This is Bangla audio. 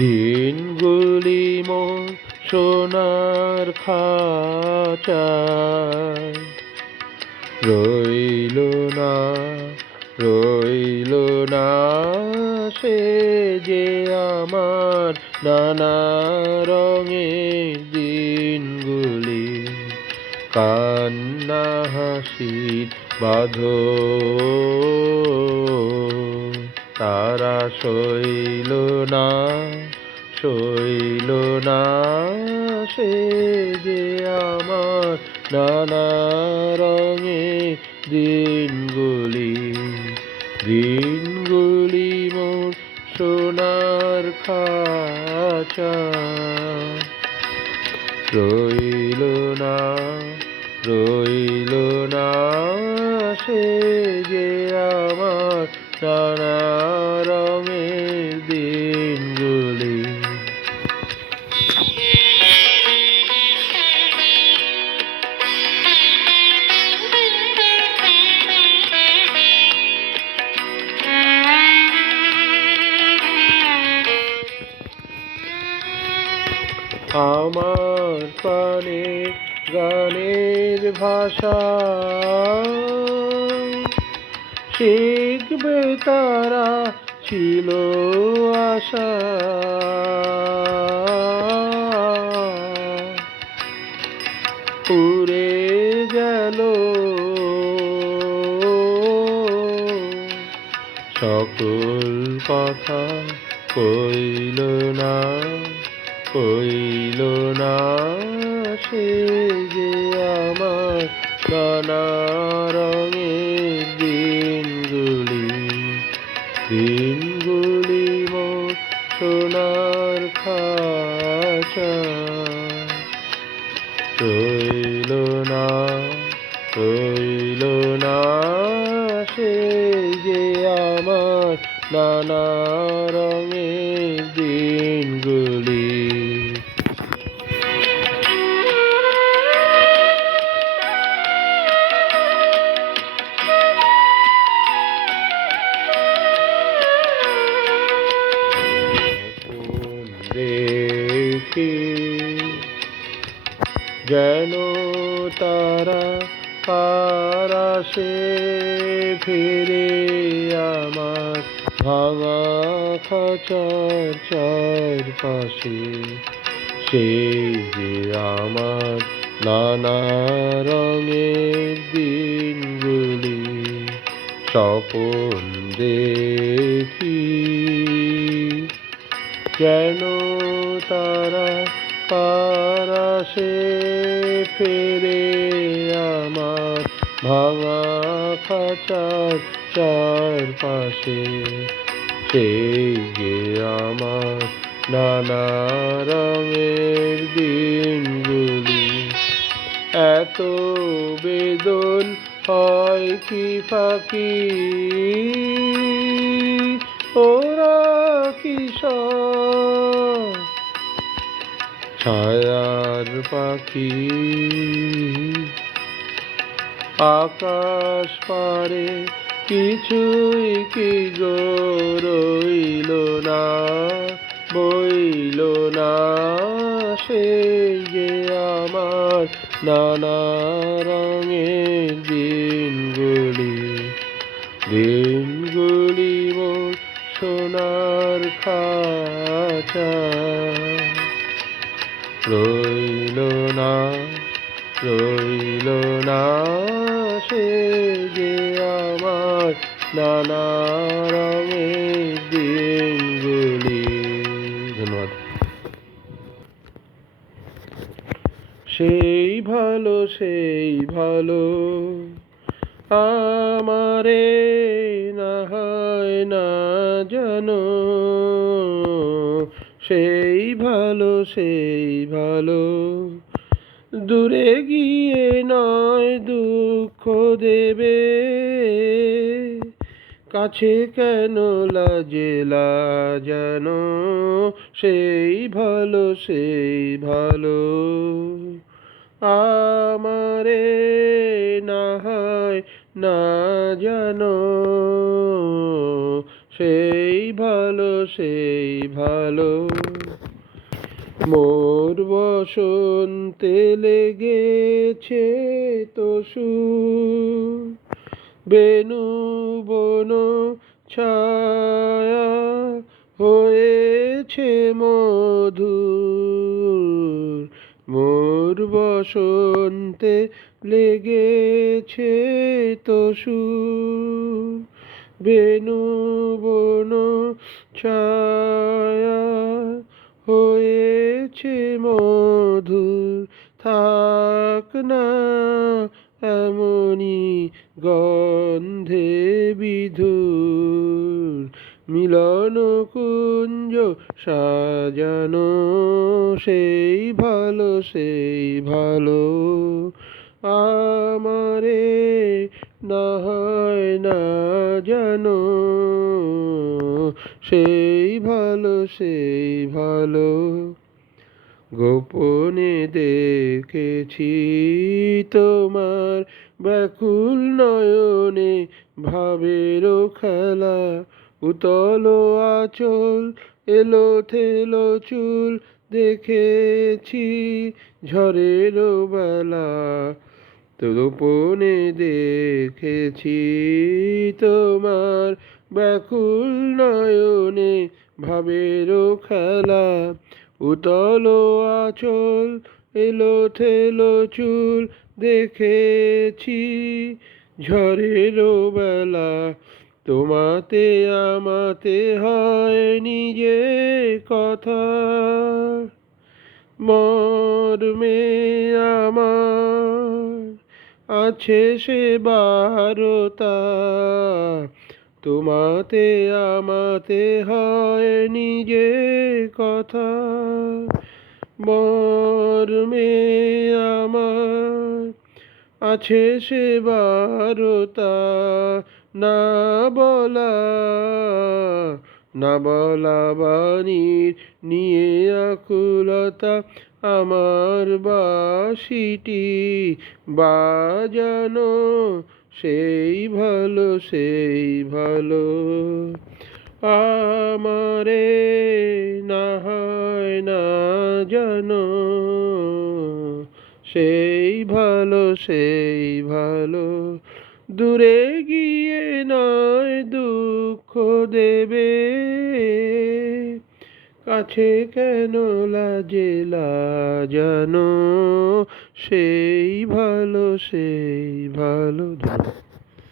দিনগুলি মোর সোনার খাঁচায়। রইল না রইল না সে যে আমার নানা রঙের দিনগুলি। কান্না হাসির বাঁধো। তারা সইল না সইল না। সে যে আমার নানা রঙে দিনগুলি দিনগুলি মোর সোনার খাঁচা। রইল না রইল না, সে আমার প্রাণে গানের ভাষা। শিখবে তারা ছিল আশা। উড়ে গেল। সকল কথা কইল না। কইল না সে যে আমার নানা রঙের দিনগুলি। দিনগুলি মোর সোনার খাঁচা। রইল না রইল না সে যে আমার নানা যেন তারা পারাসে ফিরে আমার ভাঙা খাঁচার চার পাশে সেই যে আমার নানা রঙের দিনগুলি স্বপন দেখি। যেন তারা পারাসে ফেরে আমার ভাঙা খাঁচার চার পাশে সেই যে আমার নানা রঙের দিনগুলি, এত বেদন হয় কি ফাঁকি? ওরা কিশোর ছায়ার পাখি। আকাশ পারে কিছুই কি গো না, বইল না। সেই যে আমার নানা রঙের দিনগুলি দিনগুলি মোর সোনার খাঁচা। না, রইল না সে যে আমার নানা রঙের দিনগুলি। ধন্যবাদ। সেই ভালো সেই ভালো আমারে না হয় না জানো। সেই ভালো সেই ভালো দূরে গিয়ে নয় দুঃখ দেবে। কাছে কেন লাজেলা যেন? সেই ভালো সেই ভালো। আমারে না হয় না জানো? সেই ভালো সেই ভালো। মোর বসন্তে লেগেছে তো সুর। বেনু বন ছায়া হয়েছে মধু মোর বসন্তে লেগেছে তো সুর। বেনু বন ছায়া হয়েছে মধুর থাক না এমনি গন্ধে বিধুর মিলন কুঞ্জ সাজানো সেই ভালো সেই ভালো। আমারে না হয় না জানো, সেই ভালো সেই ভালো। গোপনে দেখেছি তোমার ব্যাকুল নয়নে ভাবের খেলা, উতল আচল, এলো থেলো চুল দেখেছি ঝড়ের বেলা। গোপনে দেখেছি তোমার ব্যাকুল নয়নে ভাবেরও খেলা উতল আচল, এলো থেলো চুল, দেখেছি ঝড়ের বেলা। তোমাতে আমাতে হয় নিজে কথা। মর্মে আমার আছে সে বারতা। তোমাতে আমাতে হয় নিজে কথা। মর্মে আমার আছে সে বারতা, না বলা না বলা বাণীর নিয়ে আকুলতা। আমার বাসিটি বাজানো সেই ভালো সেই ভালো। আমারে না হয় না জানো, সেই ভালো সেই ভালো। দূরে গিয়ে নয় দুঃখ দেবে, কাছে কেন লাজে জানো সেই ভালো সেই ভালো